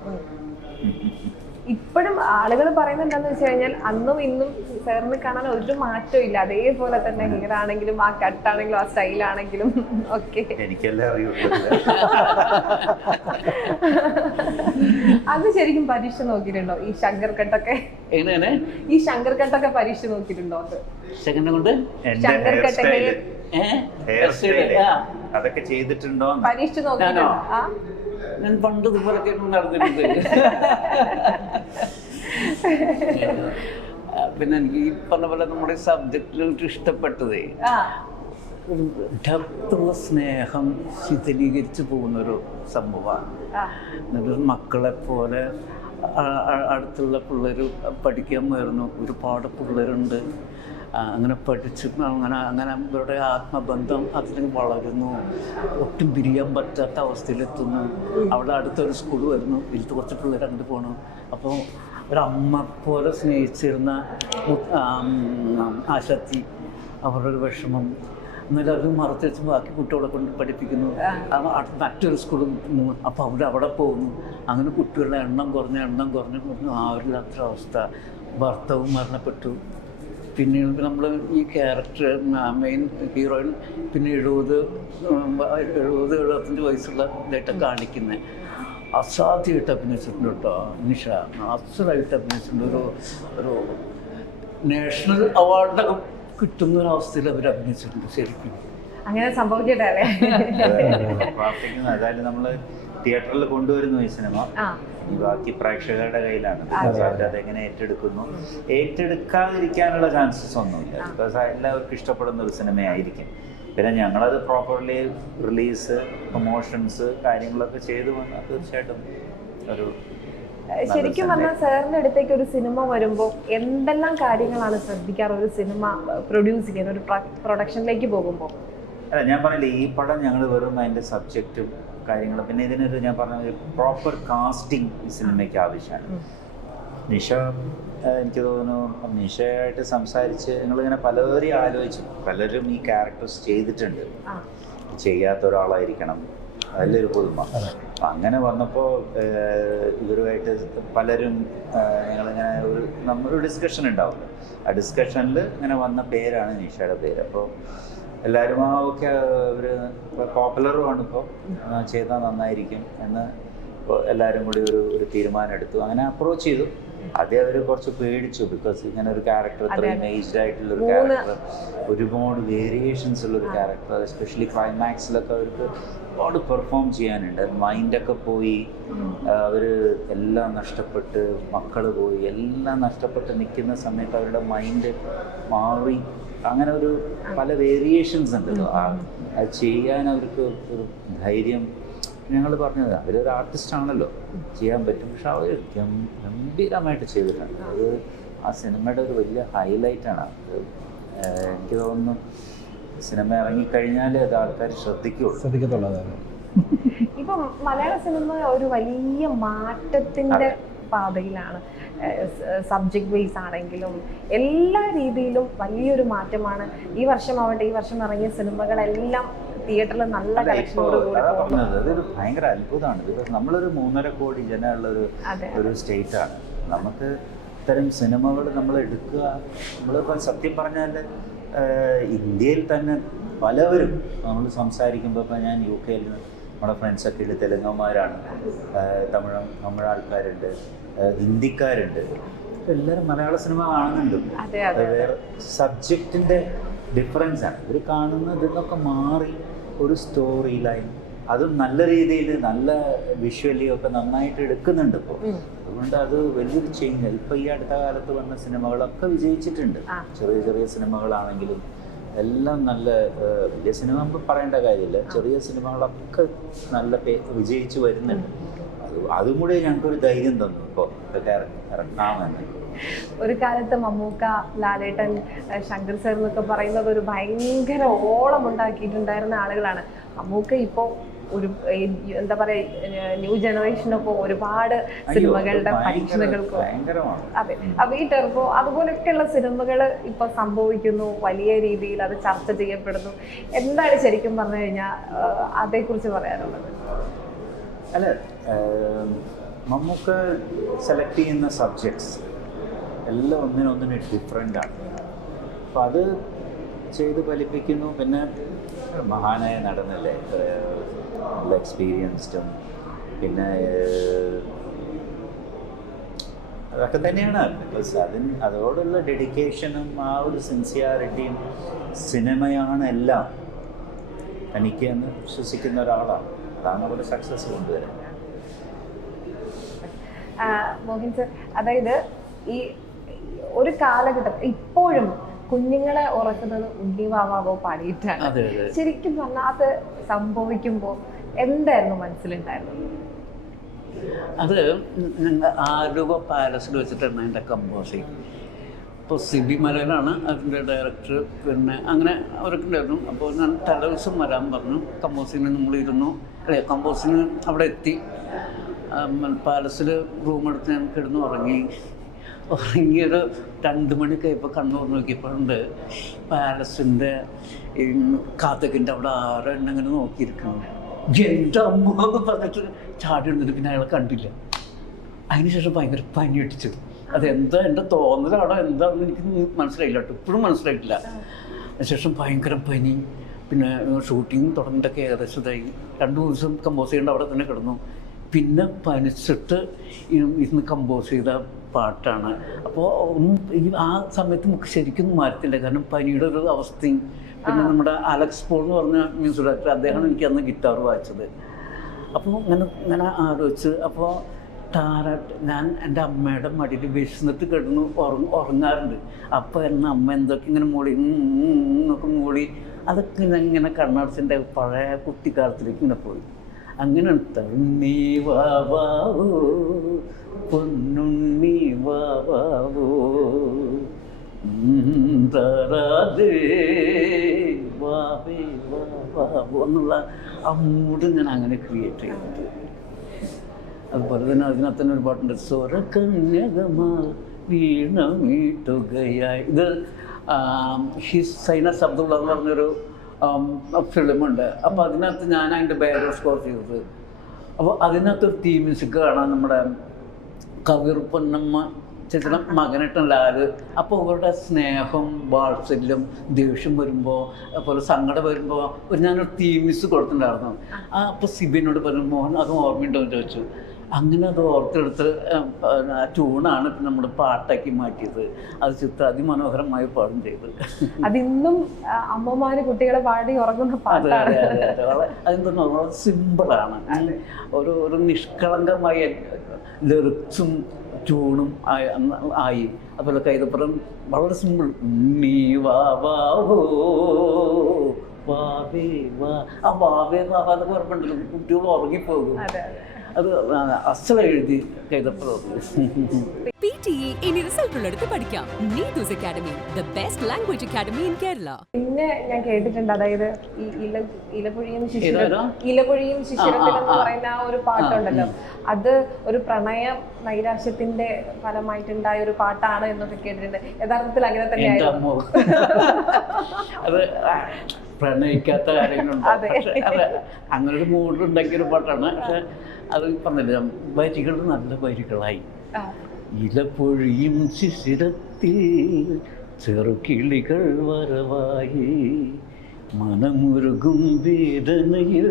ഇപ്പോഴും ആളുകൾ പറയുന്നത് എന്താണെന്ന് വെച്ച് കഴിഞ്ഞാൽ അന്നും ഇന്നും സാറിന് കാണാൻ ഒരു മാറ്റവും ഇല്ല. അതേപോലെ തന്നെ ഹെയർ ആണെങ്കിലും ആ കട്ടാണെങ്കിലും ആ സ്റ്റൈലാണെങ്കിലും ഒക്കെ എനിക്കെല്ലാം അറിയുള്ളൂ. അത് ശരിക്കും പരീക്ഷ നോക്കിയിട്ടുണ്ടോ ഈ ശങ്കർ കട്ടൊക്കെ? ഈ ശങ്കർ കട്ടൊക്കെ പരീക്ഷ നോക്കിയിട്ടുണ്ടോ? അത് ശങ്കർ കട്ട് അതൊക്കെ ചെയ്തിട്ടുണ്ടോ? പരീക്ഷ നോക്കിയിട്ടുണ്ടോ? ഞാൻ പണ്ട് ഇതുപോലൊക്കെ നടന്നിട്ടുണ്ട്. പിന്നെ എനിക്ക് ഈ പറഞ്ഞ പോലെ നമ്മുടെ സബ്ജക്റ്റിലോട്ട് ഇഷ്ടപ്പെട്ടതേ ഡെപ്തുള്ള സ്നേഹം ശിഥിലീകരിച്ചു പോകുന്നൊരു സംഭവമാണ്. എന്നിട്ട് മക്കളെ പോലെ അടുത്തുള്ള പിള്ളേർ പഠിക്കാൻ വരുന്നു, ഒരുപാട് പിള്ളേരുണ്ട്. അങ്ങനെ പഠിച്ച് അങ്ങനെ ഇവരുടെ ആത്മബന്ധം അതിൽ വളരുന്നു, ഒട്ടും പിരിയാൻ പറ്റാത്ത അവസ്ഥയിലെത്തുന്നു. അവിടെ അടുത്തൊരു സ്കൂൾ വരുന്നു, ഇതിൽ കുറച്ച് പിള്ളേർ അങ്ങോട്ട് പോകണു. അപ്പോൾ ഒരമ്മ പോലെ സ്നേഹിച്ചിരുന്ന ആശാത്തി, അവരുടെ ഒരു വിഷമം, എന്നാലും അത് മറച്ചു വെച്ച് ബാക്കി കുട്ടികളെ കൊണ്ട് പഠിപ്പിക്കുന്നു. മറ്റൊരു സ്കൂളിൽ കിട്ടുന്നു. അപ്പോൾ അവിടെ പോകുന്നു. അങ്ങനെ കുട്ടികളുടെ എണ്ണം കുറഞ്ഞു ആരില്ലാത്ത അവസ്ഥ. ഭർത്താവും മരണപ്പെട്ടു. പിന്നീട് നമ്മൾ ഈ ക്യാരക്ടർ മെയിൻ ഹീറോയിൻ പിന്നെ 70-75 വയസ്സുള്ള ഇതായിട്ട് കാണിക്കുന്നത്. അസാധ്യമായിട്ട് അഭിനയിച്ചിട്ടുണ്ട് കേട്ടോ നിഷ. അസലായിട്ട് അഭിനയിച്ചിട്ടുണ്ട്. ഒരു നാഷണൽ അവാർഡൊക്കെ കിട്ടുന്ന ഒരവസ്ഥയിൽ അവർ അഭിനയിച്ചിട്ടുണ്ട് ശരിക്കും. അങ്ങനെ സംഭവിക്കട്ടെ അല്ലേ? പ്രാർത്ഥിക്കുന്നു. അതായത് നമ്മൾ തിയേറ്ററിൽ കൊണ്ടുവരുന്നു ഈ സിനിമ, ഈ ബാക്കി പ്രേക്ഷകരുടെ കയ്യിലാണ്. അതെങ്ങനെ ഏറ്റെടുക്കാതിരിക്കാനുള്ള ചാൻസസ് ഒന്നുമില്ല. ബിക്കോസ് എല്ലാവർക്കും ഇഷ്ടപ്പെടുന്ന ഒരു സിനിമയായിരിക്കും. പിന്നെ ഞങ്ങളത് പ്രോപ്പർലി റിലീസ്, പ്രൊമോഷൻസ് കാര്യങ്ങളൊക്കെ ചെയ്തു വന്നാൽ തീർച്ചയായിട്ടും ഒരു ശരിക്കും പറഞ്ഞാൽ സാറിൻ്റെ അടുത്തേക്ക് ഒരു സിനിമ വരുമ്പോൾ എന്തെല്ലാം കാര്യങ്ങളാണ് ശ്രദ്ധിക്കാറ് ഒരു സിനിമ പ്രൊഡ്യൂസ് ചെയ്യാൻ, ഒരു പ്രൊഡക്ഷനിലേക്ക് പോകുമ്പോൾ? അല്ല, ഞാൻ പറഞ്ഞില്ലേ, ഈ പടം ഞങ്ങൾ വെറും അതിൻ്റെ സബ്ജക്റ്റും കാര്യങ്ങളും, പിന്നെ ഇതിനൊരു ഞാൻ പറഞ്ഞ പ്രോപ്പർ കാസ്റ്റിംഗ് ഈ സിനിമയ്ക്ക് ആവശ്യമാണ്. നിഷ, എനിക്ക് തോന്നുന്നു നിഷയായിട്ട് സംസാരിച്ച് ഞങ്ങളിങ്ങനെ പലരെയും ആലോചിച്ചു. പലരും ഈ ക്യാരക്ടേഴ്സ് ചെയ്തിട്ടുണ്ട്, ചെയ്യാത്ത ഒരാളായിരിക്കണം, അതിലൊരു പുതുമ. അങ്ങനെ വന്നപ്പോൾ ഇവരുമായിട്ട് പലരും ഞങ്ങളിങ്ങനെ നമ്മളൊരു ഡിസ്കഷൻ ഉണ്ടാവുമല്ലോ. ആ ഡിസ്കഷനിൽ ഇങ്ങനെ വന്ന പേരാണ് നിഷയുടെ പേര്. അപ്പോൾ എല്ലാവരും ഓക്കെ, ഒരു പോപ്പുലറുമാണ്, ഇപ്പോൾ ചെയ്താൽ നന്നായിരിക്കും എന്ന് ഇപ്പോൾ എല്ലാവരും കൂടി ഒരു തീരുമാനം എടുത്തു. അങ്ങനെ അപ്രോച്ച് ചെയ്തു. ആദ്യം അവർ കുറച്ച് പേടിച്ചു. ബിക്കോസ് ഇങ്ങനെ ഒരു ക്യാരക്ടർ, ഇത്രയും ഏജ്ഡ് ആയിട്ടുള്ളൊരു ക്യാരക്ടർ, ഒരുപാട് വേരിയേഷൻസ് ഉള്ളൊരു ക്യാരക്ടർ, എസ്പെഷ്യലി ക്ലൈമാക്സിലൊക്കെ അവർക്ക് ഒരുപാട് പെർഫോം ചെയ്യാനുണ്ട്. മൈൻഡൊക്കെ പോയി, അവർ എല്ലാം നഷ്ടപ്പെട്ട്, മക്കൾ പോയി, എല്ലാം നഷ്ടപ്പെട്ട് നിൽക്കുന്ന സമയത്ത് അവരുടെ മൈൻഡ് മാറി. അങ്ങനെ ഒരു പല വേരിയേഷൻസ് ഉണ്ടല്ലോ. അത് ചെയ്യാൻ അവർക്ക് ഒരു ധൈര്യം. ഞങ്ങൾ പറഞ്ഞത് അവരൊരു ആർട്ടിസ്റ്റ് ആണല്ലോ, ചെയ്യാൻ പറ്റും. പക്ഷെ അവർ ഗംഭീരമായിട്ട് ചെയ്തിട്ടുണ്ട്. അത് ആ സിനിമയുടെ ഒരു വലിയ ഹൈലൈറ്റാണ്. അത് എനിക്ക് തോന്നുന്നു സിനിമ ഇറങ്ങിക്കഴിഞ്ഞാൽ അത് ആൾക്കാർ ശ്രദ്ധിക്കത്തുള്ളൂ. ഇപ്പം മലയാള സിനിമ ഒരു വലിയ മാറ്റത്തിൻ്റെ പാതയിലാണ്. സബ്ജക്ട് ബേസ് ആണെങ്കിലും എല്ലാ രീതിയിലും വലിയൊരു മാറ്റമാണ്. ഈ വർഷം ഇറങ്ങിയ സിനിമകളെല്ലാം തിയേറ്ററിൽ നല്ല കളക്ഷനോട് കൂടി പോകുന്നത്. അതൊരു ഭയങ്കര അത്ഭുതമാണ്. ബിക്കോസ് നമ്മളൊരു 3.5 കോടി ജനമുള്ള ഒരു സ്റ്റേറ്റാണ്. നമുക്ക് ഇത്തരം സിനിമകൾ നമ്മൾ എടുക്കുക, നമ്മളിപ്പോൾ സത്യം പറഞ്ഞാൽ ഇന്ത്യയിൽ തന്നെ പലവരും നമ്മൾ സംസാരിക്കുമ്പോൾ, ഇപ്പോൾ ഞാൻ UK നമ്മുടെ ഫ്രണ്ട്സൊക്കെ ഉണ്ട്, തെലുങ്കന്മാരാണ്, തമിഴ് ആൾക്കാരുണ്ട്, ഹിന്ദിക്കാരുണ്ട്, എല്ലാവരും മലയാള സിനിമ കാണുന്നുണ്ട്. വേറെ സബ്ജക്റ്റിൻ്റെ ഡിഫറൻസാണ് ഇവർ കാണുന്നത്. ഇതൊക്കെ മാറി ഒരു സ്റ്റോറി ലൈൻ, അതും നല്ല രീതിയിൽ നല്ല വിഷ്വലി ഒക്കെ നന്നായിട്ട് എടുക്കുന്നുണ്ട് ഇപ്പോൾ. അതുകൊണ്ട് അത് വലിയൊരു ചേഞ്ച്. ഇപ്പോൾ ഈ അടുത്ത കാലത്ത് വന്ന സിനിമകളൊക്കെ വിജയിച്ചിട്ടുണ്ട്. ചെറിയ ചെറിയ സിനിമകളാണെങ്കിലും എല്ലാം നല്ല വലിയ സിനിമ നമുക്ക് പറയേണ്ട കാര്യമില്ല. ചെറിയ സിനിമകളൊക്കെ നല്ല വിജയിച്ച് വരുന്നുണ്ട്. അതും കൂടി ഞങ്ങൾക്കൊരു ധൈര്യം തന്നു ഇപ്പോൾ ഇറങ്ങാമെന്ന്. ഒരു കാലത്ത് മമ്മൂക്ക, ലാലേട്ടൻ, ശങ്കർ സാർ എന്നൊക്കെ പറയുന്നത് ഒരു ഭയങ്കര ഓളം ഉണ്ടാക്കിയിട്ടുണ്ടായിരുന്ന ആളുകളാണ്. മമ്മൂക്ക ഇപ്പോൾ ഒരു എന്താ പറയുക, ന്യൂ ജനറേഷനൊപ്പം ഒരുപാട് സിനിമകളുടെ പരീക്ഷണങ്ങൾക്കും. അതെ, അപ്പോൾ ഈ ടെർബോ അതുപോലെയൊക്കെയുള്ള സിനിമകൾ ഇപ്പോൾ സംഭവിക്കുന്നു, വലിയ രീതിയിൽ അത് ചർച്ച ചെയ്യപ്പെടുന്നു. എന്താണ് ശരിക്കും പറഞ്ഞു കഴിഞ്ഞാൽ അതേക്കുറിച്ച് പറയാനുള്ളത്? അല്ല, മമ്മൂക്ക സെലക്ട് ചെയ്യുന്ന സബ്ജക്ട്സ് എല്ലാം ഒന്നിനൊന്നിന് ഡിഫറെൻ്റാണ്. അപ്പം അത് ചെയ്ത് ഫലിപ്പിക്കുന്നു. പിന്നെ മഹാനായ നടനല്ലേ, നല്ല എക്സ്പീരിയൻസ്ഡും, പിന്നെ അതൊക്കെ തന്നെയാണ്. ബിക്കോസ് അതോടുള്ള ഡെഡിക്കേഷനും ആ ഒരു സിൻസിയാരിറ്റിയും സിനിമയാണ് എല്ലാം തനിക്ക് എന്ന് വിശ്വസിക്കുന്ന ഒരാളാണ്. അതാണ് അവിടെ സക്സസ് കൊണ്ടുവരുന്നത്. മോഹിൻ സർ, അതായത് ഈ ഒരു കാലഘട്ടം ഇപ്പോഴും കുഞ്ഞുങ്ങളെ ഉറക്കുന്നത് ഉണ്ണിവാവാവോ പാടിയിട്ടാണ്. ശരിക്കും പറഞ്ഞാൽ അത് സംഭവിക്കുമ്പോൾ എന്തായിരുന്നു മനസ്സിലുണ്ടായിരുന്നത്? അത് ആലുവ പാലസിൽ വെച്ചിട്ടാണ് അതിൻ്റെ കമ്പോസിങ്. ഇപ്പോൾ സിബി മലയിലാണ് അതിൻ്റെ ഡയറക്ടർ. പിന്നെ അങ്ങനെ അവരൊക്കെ ഉണ്ടായിരുന്നു. അപ്പോൾ ഞാൻ തലേദിവസം വരാൻ പറഞ്ഞു. കമ്പോസിങ്ങിന് നമ്മളിരുന്നു. കമ്പോസിങ് അവിടെ എത്തി. പാലസിൽ റൂമെടുത്ത് ഞാൻ കിടന്നു ഉറങ്ങി. ഉറങ്ങിയൊരു 2 മണിയൊക്കെ ഇപ്പോൾ കണ്ണു നോക്കിയപ്പോഴുണ്ട് പാലസിൻ്റെ കാതകിൻ്റെ അവിടെ 6 എണ്ണം ഇങ്ങനെ നോക്കിയിരിക്കണം. എൻ്റെ അമ്മ എന്ന് പറഞ്ഞിട്ട് ചാടി വന്നിട്ട് പിന്നെ അയാളെ കണ്ടില്ല. അതിനുശേഷം ഭയങ്കര പനി അടിച്ചു. അതെന്താ എൻ്റെ തോന്നലാണോ എന്താണെന്ന് എനിക്ക് മനസ്സിലായില്ല കേട്ടോ, ഇപ്പോഴും മനസ്സിലായിട്ടില്ല. അതിനുശേഷം ഭയങ്കര പനി. പിന്നെ ഷൂട്ടിങ് തുടങ്ങിയിട്ടൊക്കെ ഏകദേശം ഇതായി. 2 ദിവസം കമ്പോസ് ചെയ്യേണ്ട അവിടെ തന്നെ കിടന്നു. പിന്നെ പനിച്ചിട്ട് ഇന്ന് കമ്പോസ് ചെയ്ത പാട്ടാണ്. അപ്പോൾ ഒന്നും ആ സമയത്ത് നമുക്ക് ശരിക്കും മാറ്റത്തില്ല, കാരണം പനിയുടെ ഒരു അവസ്ഥയും. പിന്നെ നമ്മുടെ അലക്സ് പോൾ എന്ന് പറഞ്ഞ മ്യൂസിക് ഡയറക്ടർ, അദ്ദേഹമാണ് എനിക്ക് അന്ന് ഗിറ്റാർ വായിച്ചത്. അപ്പോൾ ഇങ്ങനെ ആലോചിച്ച് അപ്പോൾ ഞാൻ എൻ്റെ അമ്മയുടെ മടിയിൽ വിശന്നിട്ട് കിടന്ന് ഉറങ്ങാറുണ്ട്. അപ്പോൾ എന്നെ അമ്മ എന്തൊക്കെ ഇങ്ങനെ മൂളി എന്നൊക്കെ മൂളി, അതൊക്കെ ഇങ്ങനെ കണ്ണടച്ചിൻ്റെ പഴയ കുട്ടിക്കാലത്തിലേക്ക് ഇങ്ങനെ പോയി. അങ്ങനെ തണ്ണി വാവോ പൊന്നുണ്ണി വാവോ തരാതേ വാവേ വാവോ എന്നുള്ള ആ മൂഡ് ഞാൻ അങ്ങനെ ക്രിയേറ്റ് ചെയ്തിട്ട്. അതുപോലെ തന്നെ അതിനകത്ത് തന്നെ ഒരു പാട്ടുണ്ട്, സ്വരകന്യകമാ വീണമീട്ടുകയായി. ഇത് സൈനസ് അബ്ദുള്ള എന്ന് പറഞ്ഞൊരു ഫിലിമുണ്ട്. അപ്പോൾ അതിനകത്ത് ഞാൻ അതിൻ്റെ ബാക്ക്ഗ്രൗണ്ട് സ്കോർ ചെയ്തത്. അപ്പോൾ അതിനകത്തൊരു തീം മ്യൂസിക് കാണാൻ നമ്മുടെ കവിർ പൊന്നമ്മ ചേച്ചിയുടെ മകനായിട്ടും ലാല്. അപ്പോൾ അവരുടെ സ്നേഹം, വാത്സല്യം, ദേഷ്യം വരുമ്പോൾ, അതുപോലെ സങ്കടം വരുമ്പോൾ ഞാനൊരു തീം മ്യൂസിക് കൊടുത്തിട്ടുണ്ടായിരുന്നു. അപ്പോൾ സിബിനോട് പറഞ്ഞു, മോഹൻ അത് ഓർമ്മയുണ്ടോ എന്ന് ചോദിച്ചു. അങ്ങനെ അത് ഓർത്തെടുത്ത് ആ ട്യൂണാണ് ഇപ്പം നമ്മൾ പാട്ടാക്കി മാറ്റിയത്. അത് ചിത്ര അതിമനോഹരമായി പാടും ചെയ്ത്. അതിന്നും അമ്മമാര് കുട്ടികളെ പാടി ഉറങ്ങുന്ന പാട്ടാണ്. അതെ അതെ അതെ അതെ. അതെന്താ വളരെ സിമ്പിളാണ്. ഒരു നിഷ്കളങ്കമായ ലിറിക്സും ട്യൂണും ആയി. അതുപോലെ കൈതപ്പുറം വളരെ സിമ്പിൾ. നീ വാവോ വാവേ വാ. ആ വാവേ വാവ എന്നൊക്കെ ഓർമ്മയുണ്ടല്ലോ, കുട്ടികൾ ഉറങ്ങിപ്പോകും. അത് അസല എഴുതി കൈതപ്പുറം. PTE ഇനി റിസൾട്ട് ഉള്ളെടുത്ത് പഠിക്കാം. Neethu's academy, the best language academy in Kerala. പിന്നെ ഞാൻ കേട്ടിട്ടുണ്ട്, അതായത് ഈ ഇലപൊഴിയും ശിശിരത്തിലും എന്ന് പറയുന്ന ആ ഒരു പാട്ടുണ്ടല്ലോ, അത് ഒരു പ്രണയ നൈരാശ്യത്തിന്റെ ഫലമായിട്ടുണ്ടായ ഒരു പാട്ടാണ് എന്നൊക്കെ കേട്ടിട്ടുണ്ട്. യഥാർത്ഥത്തിൽ അങ്ങനെ തന്നെയായിരുന്നു. അത് പ്രണയിക്കാത്ത കാര്യങ്ങളുണ്ട്. പക്ഷെ അതെ, അങ്ങനെ ഒരു മൂഡിലുണ്ടാക്കിയൊരു പാട്ടാണ്. പക്ഷെ അത് പറഞ്ഞില്ല, വരികൾ നല്ല വരികളായി. ഇലപ്പൊഴിയും ശിശിരത്തിൽ ചെറുകിളികൾ വരവായി, മനമുരുകും വേദനയിൽ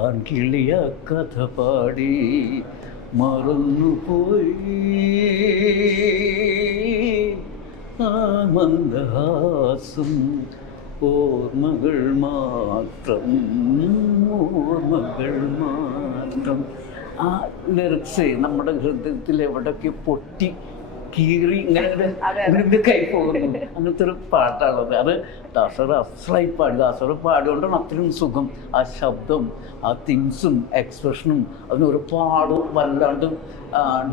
ആൺകിളിയ കഥ പാടി മറന്നുപോയി ആ മന്ദഹാസം. ഓർമ്മകൾ മാത്രം, ഓർമ്മകൾ മാത്രം. ആ ലിറിക്സ് നമ്മുടെ ഹൃദയത്തിൽ എവിടെയൊക്കെ പൊട്ടി കീറി ഇങ്ങനെ കൈ പോകുന്നു. അങ്ങനത്തെ ഒരു പാട്ടാണത്. അത് ദാസർ അസലായി പാടി. ദാസർ പാടിക്കൊണ്ടാണ് അത്രയും സുഖം. ആ ശബ്ദം, ആ തിങ്സും എക്സ്പ്രഷനും അതിന് ഒരുപാട് വല്ലാണ്ട്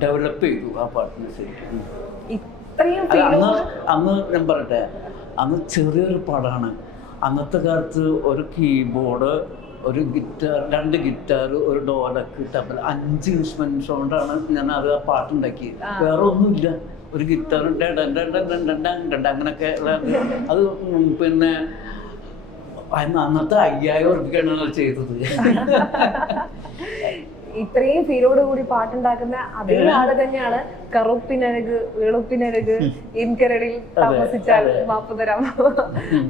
ഡെവലപ്പ് ചെയ്തു ആ പാട്ടിന് ശരിക്കും. അന്ന് ഞാൻ പറയട്ടെ, അന്ന് ചെറിയൊരു പാടാണ്. അന്നത്തെ കാലത്ത് ഒരു കീബോർഡ്, ഒരു ഗിറ്റാർ, 2 ഗിറ്റാർ, ഒരു ഡോലക്ക്, തബല, 5 ഇൻസ്ട്രുമെന്റ്സ് കൊണ്ടാണ് ഞാൻ അത് ആ പാട്ടുണ്ടാക്കിയത്. വേറെ ഒന്നുമില്ല. ഒരു ഗിറ്റാർ അങ്ങനെയൊക്കെ. അത് പിന്നെ അന്നത്തെ 5000 രൂപയ്ക്കാണ് ചെയ്തത്. ഇത്രയും ഫീലോട് കൂടി പാട്ടുണ്ടാക്കുന്ന അതേ ആള് തന്നെയാണ് കറുപ്പിനഴക്, വെളുപ്പിനഴക്, ഇൻകരടിൽ താമസിച്ചാൽ മാപ്പ് തരാം,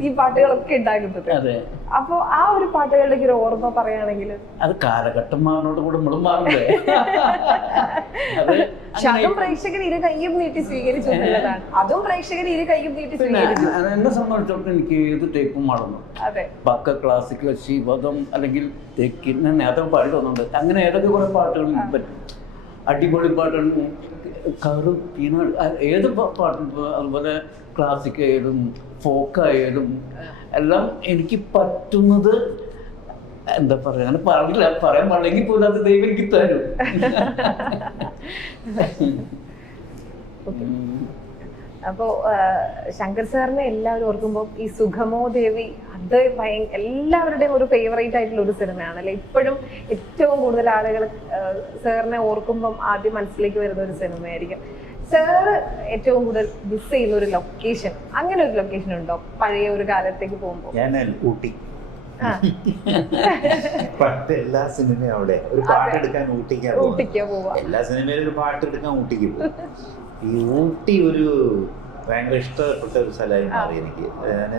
ഈ പാട്ടുകളൊക്കെ ഉണ്ടാക്കുന്നത്. അപ്പൊ ആ ഒരു പാട്ടുകളിലേക്ക് ഒരു ഓർമ്മ പറയുകയാണെങ്കിൽ അത് കാലഘട്ടം മാറിനോട് കൂടെ നമ്മളും മാറില്ലേ. അതും പ്രേക്ഷകർ ഇരു കൈയും നീട്ടി സ്വീകരിച്ചു എന്നുള്ളതാണ്. അതും പ്രേക്ഷകർ ഇരു കൈയും നീട്ടി സ്വീകരിച്ചു. എന്നെ സംബന്ധിച്ചിടത്തോളം എനിക്ക് ഏത് ടൈപ്പും മറന്നു. പക്ക ക്ലാസിക്കൽ, ശിവദം, അല്ലെങ്കിൽ തെക്കിൻ, ഞാൻ നേരത്തെ പാടി തോന്നുന്നുണ്ട്. അങ്ങനെ ഏതൊക്കെ കുറെ പാട്ടുകൾ പറ്റും. അടിപൊളി പാട്ടുകൾ, കറുപ്പിന, ഏത് പാട്ടും. അതുപോലെ ക്ലാസിക്കായാലും ഫോക്കായാലും എല്ലാം എനിക്ക് പറ്റുന്നത്. എന്താ പറയാ, അങ്ങനെ പാടില്ല, പറയാൻ പാടില്ലെങ്കിൽ പോലും അത് ദൈവം എനിക്ക് തരും. അപ്പോ ശങ്കർ സാറിനെ എല്ലാവരും ഓർക്കുമ്പോൾ ഈ സുഗമോ ദേവി, അത് എല്ലാവരുടെയും ഒരു ഫേവറേറ്റ് ആയിട്ടുള്ള ഒരു സിനിമയാണ് അല്ലെ. ഇപ്പോഴും ഏറ്റവും കൂടുതൽ ആളുകൾ സാറിനെ ഓർക്കുമ്പം ആദ്യം മനസ്സിലേക്ക് വരുന്ന ഒരു സിനിമയായിരിക്കും. സാറ് ഏറ്റവും കൂടുതൽ മിസ് ചെയ്യുന്ന ഒരു ലൊക്കേഷൻ, അങ്ങനെ ഒരു ലൊക്കേഷൻ ഉണ്ടോ പഴയ ഒരു കാലത്തേക്ക് പോകുമ്പോൾ? ഞാൻ ഊട്ടി. പണ്ട് എല്ലാ സിനിമയും അവിടെ ഒരു പാട്ടെടുക്കാൻ ഊട്ടിക്കാ പോവാ. എല്ലാ സിനിമയിലും ഒരു പാട്ടെടുക്കാൻ ഊട്ടിക്ക് പോകും. ഈ ഊട്ടി ഒരു ഭയങ്കര ഇഷ്ടപ്പെട്ട ഒരു സ്ഥലമായി മാറി എനിക്ക്. ഞാൻ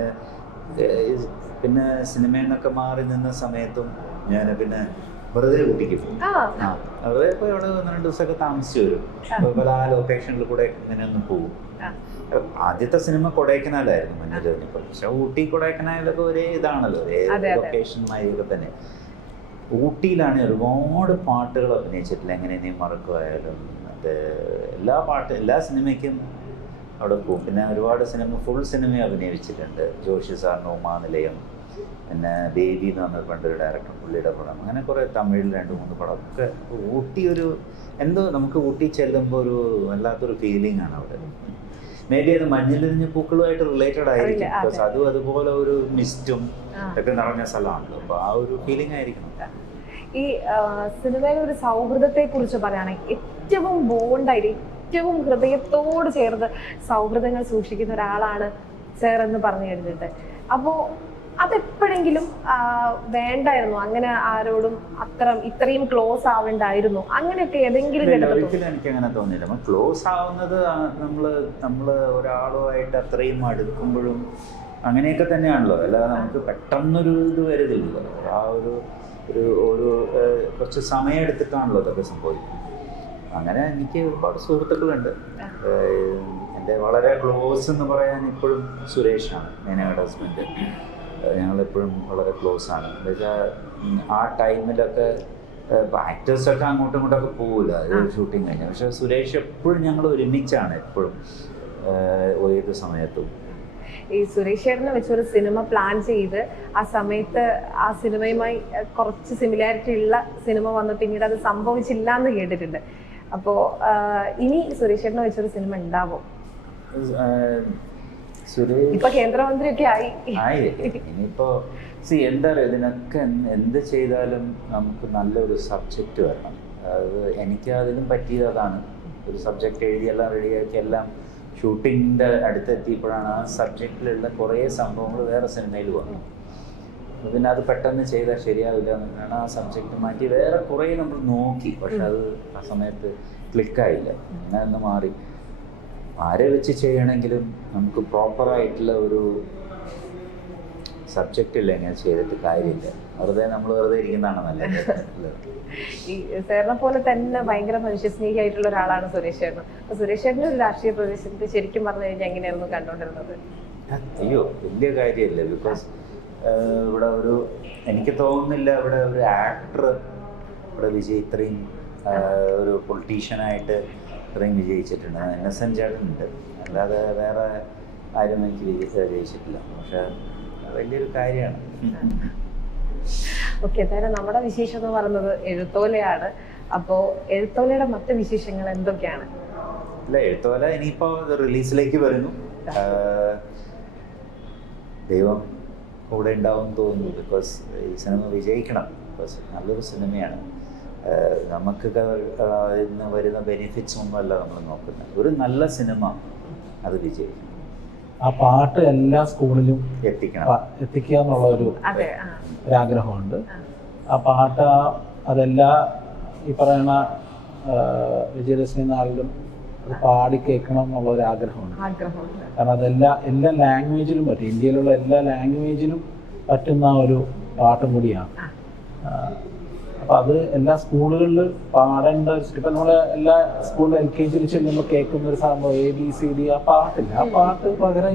പിന്നെ സിനിമയിൽ നിന്നൊക്കെ മാറി നിന്ന സമയത്തും ഞാൻ പിന്നെ വെറുതെ ഊട്ടിക്ക് പോകും. വെറുതെ ഇപ്പോൾ ഇവിടെ 1-2 ദിവസമൊക്കെ താമസിച്ചു വരും. അതുപോലെ ആ ലൊക്കേഷനിൽ കൂടെ ഇങ്ങനെ ഒന്ന് പോകും. ആദ്യത്തെ സിനിമ കൊടൈക്കനാലായിരുന്നു മഞ്ഞിൽ കഴിഞ്ഞപ്പോൾ. പക്ഷെ ഊട്ടി കൊടൈക്കനാലൊക്കെ ഒരേ ഇതാണല്ലോ, ഒരേ ലൊക്കേഷനുമായൊക്കെ തന്നെ. ഊട്ടിയിലാണ് ഒരുപാട് പാട്ടുകൾ അഭിനയിച്ചിട്ടില്ല. എങ്ങനെ നീ മറക്കുമായാലും അത് എല്ലാ സിനിമയ്ക്കും അവിടെ പോകും. പിന്നെ ഒരുപാട് ഫുൾ സിനിമ അഭിനയിച്ചിട്ടുണ്ട്. ജോഷി സാറിന് ഉമാനിലയം, പിന്നെ ബേബി എന്ന് പറഞ്ഞ പണ്ടൊരു ഡയറക്ടർ, പുള്ളിയുടെ പടം, അങ്ങനെ കുറേ തമിഴിൽ 2-3 പടം ഒക്കെ. ഊട്ടി ഒരു എന്തോ നമുക്ക് ഊട്ടി ചെല്ലുമ്പോൾ ഒരു വല്ലാത്തൊരു ഫീലിംഗ് ആണ് അവിടെ. മേ ബി അത് മഞ്ഞിലിരിഞ്ഞ പൂക്കളുമായിട്ട് റിലേറ്റഡ് ആയിരിക്കും. ബിക്കോസ് അതും അതുപോലെ ഒരു മിസ്റ്റും ഒക്കെ നിറഞ്ഞ സ്ഥലമാണല്ലോ. അപ്പോൾ ആ ഒരു ഫീലിംഗ് ആയിരിക്കണം. ഈ സിനിമയിലെ ഒരു സൗഹൃദത്തെ കുറിച്ച് പറയുകയാണെങ്കിൽ ഏറ്റവും ബോണ്ടായിട്ട്, ഏറ്റവും ഹൃദയത്തോട് ചേർന്ന് സൗഹൃദങ്ങൾ സൂക്ഷിക്കുന്ന ഒരാളാണ് സാർ എന്ന് പറഞ്ഞു കഴിഞ്ഞിട്ട്. അപ്പോൾ അതെപ്പോഴെങ്കിലും വേണ്ടായിരുന്നു, അങ്ങനെ ആരോടും ഇത്രയും ക്ലോസ് ആവേണ്ടായിരുന്നു, അങ്ങനെയൊക്കെ ഏതെങ്കിലും ഒരിക്കലും എനിക്ക് അങ്ങനെ തോന്നിയില്ല. ക്ലോസ് ആവുന്നത് നമ്മൾ ഒരാളുമായിട്ട് അത്രയും അടുക്കുമ്പോഴും അങ്ങനെയൊക്കെ തന്നെയാണല്ലോ. അല്ലാതെ നമുക്ക് പെട്ടെന്നൊരു ഇത് വരുന്നില്ലല്ലോ. ആ ഒരു കുറച്ച് സമയം എടുത്തിട്ടാണല്ലോ അതൊക്കെ സംഭവിക്കുന്നത്. അങ്ങനെ എനിക്ക് ഒരുപാട് സുഹൃത്തുക്കളുണ്ട്. എൻ്റെ വളരെ ക്ലോസ് എന്ന് പറയാൻ ഇപ്പോഴും സുരേഷാണ്, മേനകയുടെ ഹസ്ബൻഡ്. ഞങ്ങളെപ്പോഴും വളരെ ക്ലോസ് ആണ്. എന്നുവെച്ചാൽ ആ ടൈമിലൊക്കെ ആക്ടേഴ്സൊക്കെ അങ്ങോട്ടും ഇങ്ങോട്ടൊക്കെ പോകില്ല അത് ഷൂട്ടിങ് കഴിഞ്ഞാൽ. പക്ഷേ സുരേഷ് എപ്പോഴും ഞങ്ങൾ ഒരുമിച്ചാണ് എപ്പോഴും ഏത് സമയത്തും. ഈ സുരേഷ് ചേട്ടനെ വെച്ചൊരു സിനിമ പ്ലാൻ ചെയ്ത് ആ സമയത്ത് ആ സിനിമയുമായി കുറച്ച് സിമിലാരിറ്റി ഉള്ള സിനിമ വന്ന് പിന്നീട് അത് സംഭവിച്ചില്ല എന്ന് കേട്ടിട്ടുണ്ട്. അപ്പോൾ ഇനി സുരേഷ് ചേട്ടനെ വെച്ചൊരു സിനിമ ഉണ്ടാവും? ഇപ്പൊ കേന്ദ്രമന്ത്രിയൊക്കെ ആയി. ഇനിയിപ്പോ എന്താ പറയുക, ഇതിനൊക്കെ എന്ത് ചെയ്താലും നമുക്ക് നല്ലൊരു സബ്ജക്റ്റ് വരണം. അത് എനിക്ക് അതിനും പറ്റിയത് അതാണ്. ഒരു സബ്ജക്റ്റ് എഴുതി എല്ലാം റെഡിയാക്കി എല്ലാം ഷൂട്ടിങ്ങിൻ്റെ അടുത്തെത്തിയപ്പോഴാണ് ആ സബ്ജക്റ്റിലുള്ള കുറേ സംഭവങ്ങൾ വേറെ സിനിമയിൽ വന്നു. പിന്നെ അത് പെട്ടെന്ന് ചെയ്താൽ ശരിയാവില്ല എന്നാണ് ആ സബ്ജക്റ്റ് മാറ്റി വേറെ കുറേ നമ്മൾ നോക്കി. പക്ഷെ അത് ആ സമയത്ത് ക്ലിക്കായില്ല. അങ്ങനെ ഒന്ന് മാറി. ആരെ വെച്ച് ചെയ്യണമെങ്കിലും നമുക്ക് പ്രോപ്പറായിട്ടുള്ള ഒരു സബ്ജക്റ്റ് ഇല്ല, എങ്ങനെ ചെയ്തിട്ട് കാര്യമില്ല. നമ്മൾ വെറുതെ ഇരിക്കുന്നതാണ് നല്ലത്. ഈ സാറിനെ പോലെ തന്നെ ഭയങ്കര മനുഷ്യസ്നേഹിയായിട്ടുള്ള ഒരാളാണ് സുരേഷ് ചേട്ടൻ. അപ്പൊ സുരേഷ് ചേട്ടൻ്റെ ഒരു രാഷ്ട്രീയ പ്രവേശനത്തെ ശരിക്കും പറഞ്ഞു കഴിഞ്ഞാൽ എങ്ങനെയായിരുന്നു കണ്ടുകൊണ്ടിരുന്നത്? അയ്യോ, വലിയ കാര്യമല്ല. ബിക്കോസ് ഇവിടെ എനിക്ക് തോന്നുന്നില്ല ഇവിടെ ഒരു ആക്ടർ ഇവിടെ ഇത്രയും ഒരു പൊളിറ്റീഷ്യനായിട്ട് ഇത്രയും വിജയിച്ചിട്ടുണ്ട്. ഇന്നസെൻ്റ് ചേട്ടനുണ്ട്, അല്ലാതെ വേറെ ആരും എനിക്ക് ജയിച്ചിട്ടില്ല. പക്ഷെ വലിയൊരു കാര്യമാണ്. ഓക്കെ, എന്തായാലും നമ്മുടെ വിശേഷം എന്ന് പറയുന്നത് എഴുത്തോലയാണ്. അപ്പോൾ എഴുത്തോലയുടെ മറ്റ് വിശേഷങ്ങൾ എന്തൊക്കെയാണ്? അല്ല, എഴുത്തോല ഇനിയിപ്പോൾ റിലീസിലേക്ക് വരുന്നു. ദൈവം കൂടെ ഉണ്ടാവും തോന്നുന്നു. ബിക്കോസ് ഈ സിനിമ വിജയിക്കണം. ബിക്കോസ് നല്ലൊരു സിനിമയാണ്. നമുക്ക് ഇന്ന് വരുന്ന ബെനിഫിറ്റ്സ് ഒന്നുമല്ല നമ്മൾ നോക്കുന്നത്. ഒരു നല്ല സിനിമ അത് വിജയിക്കും. ആ പാട്ട് എല്ലാ സ്കൂളിലും എത്തിക്കുക എന്നുള്ള ഒരു ആഗ്രഹമുണ്ട്. ആ പാട്ട് അതെല്ലാ ഈ പറയുന്ന വിജയദശമി നാളിലും അത് പാടി കേൾക്കണം എന്നുള്ള ഒരു ആഗ്രഹമുണ്ട്. കാരണം എല്ലാ ലാംഗ്വേജിലും പറ്റും. ഇന്ത്യയിലുള്ള എല്ലാ ലാംഗ്വേജിലും പറ്റുന്ന ഒരു പാട്ടും കൂടിയാണ്. അപ്പം അത് എല്ലാ സ്കൂളുകളിൽ പാടേണ്ട. ഇപ്പം നമ്മൾ എല്ലാ സ്കൂളിലും LKG ചെല്ലുമ്പോൾ കേൾക്കുന്ന ഒരു സംഭവം ABCD ആ പാട്ടില്ല. ആ പാട്ട് പകരം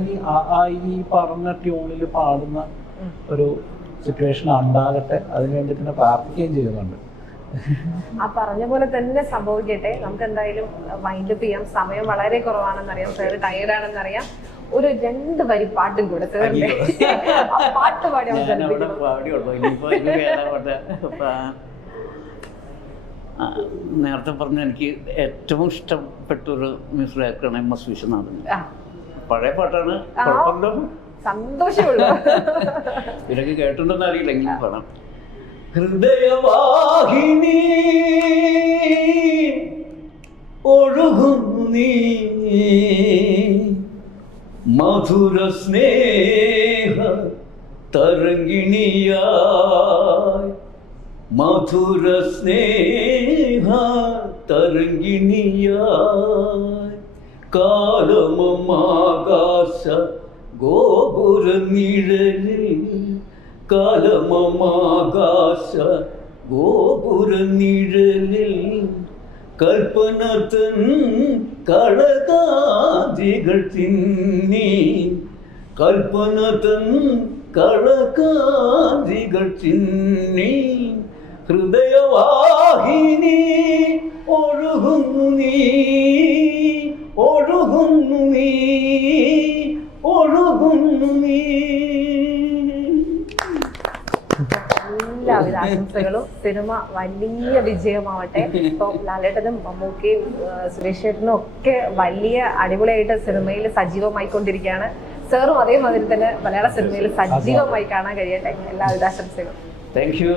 ഈ പറഞ്ഞ ട്യൂണിൽ പാടുന്ന ഒരു സിറ്റുവേഷൻ ഉണ്ടാകട്ടെ. അതിന് വേണ്ടി തന്നെ പ്രാർത്ഥിക്കുകയും ചെയ്യുന്നുണ്ട്. ആ പറഞ്ഞ പോലെ തന്നെ സംഭവിക്കട്ടെ. നമുക്ക് എന്തായാലും വൈൻഡപ്പ് ചെയ്യാം. സമയം വളരെ കുറവാണെന്നറിയാം, സാർ ടയേർഡാണെന്നറിയാം. ഒരു 2 വരി പാട്ടും കൂടെ സാറിന്റെ ആ പാട്ട് പാടി നേരത്തെ പറഞ്ഞ എനിക്ക് ഏറ്റവും ഇഷ്ടപ്പെട്ടൊരു മ്യൂസിക് ഡയറക്ടറാണ് MS വിശ്വനാഥൻ. പഴയ പാട്ടാണ്, കുഴപ്പമില്ല, സന്തോഷമുള്ളൂ. ഇതൊക്കെ കേട്ടിട്ടുണ്ടെന്ന് അറിയില്ല, എങ്കിലും പാടാം. ഹൃദയവാഹിനി ഒഴുകുന്നു നീ മധുര സ്നേഹ തരംഗിണിയായി മധുര സ്നേഹ തരംഗിണിയായി കാലമമാകാശ ഗോപുര നിഴലിൽ കാലമമാകാശ ഗോപുര നിഴലിൽ കൽപ്പന തൻ കളകാതികൾ തിന്നി കൽപ്പന തൻ കളകാതികൾ തിന്നി ഹൃദയവാഹിനി ഒഴുകുന്നു നീ ഒഴുകുന്നു നീ ഒഴുകുന്നു നീ. എല്ലാവിധ ആശംസകളും. സിനിമ വലിയ വിജയമാവട്ടെ. ഇപ്പോൾ ലാലേട്ടനും മമ്മൂക്കയും സുരേഷ് ചേട്ടനും ഒക്കെ വലിയ അടിപൊളിയായിട്ട് സിനിമയിൽ സജീവമായിക്കൊണ്ടിരിക്കുകയാണ്. സാറും അതേമാതിരി തന്നെ മലയാള സിനിമയിൽ സജീവമായി കാണാൻ കഴിയട്ടെ. എല്ലാവിധ ആശംസകളും. Thank you.